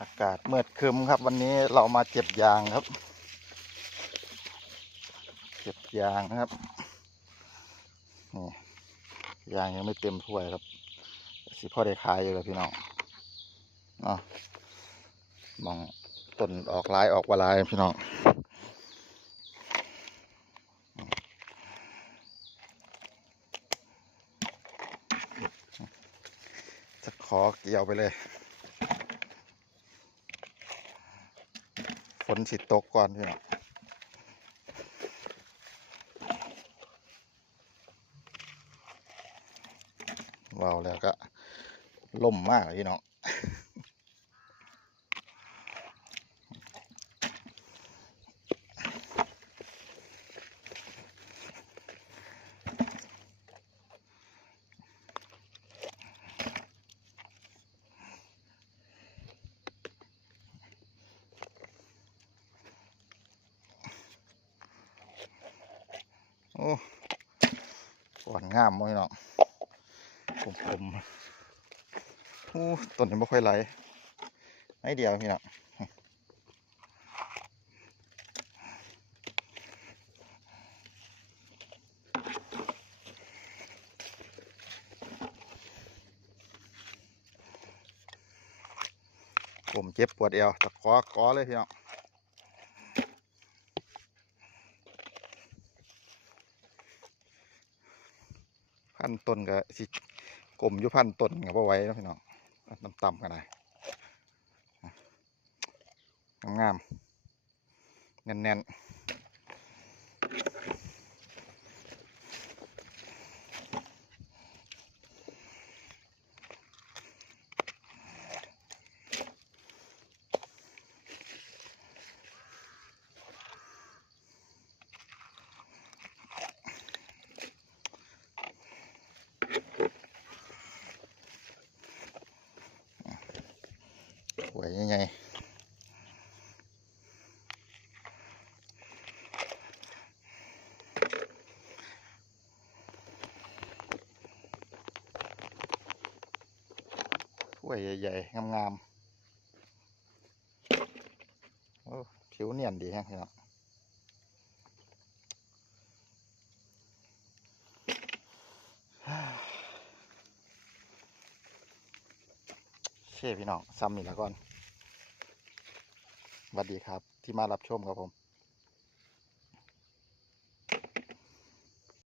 อากาศมืดครึมครับ วันนี้เรามาเก็บยางครับ เก็บยางนะครับนี่ยางยังไม่เต็มถ้วยครับ สิพ่อได้ขายอยู่แล้วพี่น้องเนาะมองต้นออกลายออกวาลายพี่น้องจะขอเกี่ยวไปเลย ฝนสิตกก่อนพี่น้องว้าวแล้วก็ล่มมากเลยพี่น้อง อ้ก่อนงามมั้ยเนาะผมผมโอ้ต้นนี้ไม่ค่อยไหลไม่เดียวพี่เนาะผมเจ็บปวดเอวตะขอขอเลยพี่เนาะ พันต้นก็สิกลมอยู่พันต้นกับไว้นะพี่น้องน้ำต่ำๆกันนะงามๆแน่นๆ วยังไงถ้วยใหญ่ๆ งามๆ โอ้ผิวเนียนดีแฮะพี่น้องเช่พี่น้องซ้ำอีกแล้วก่อน สวัสดีครับที่มารับชมครับผม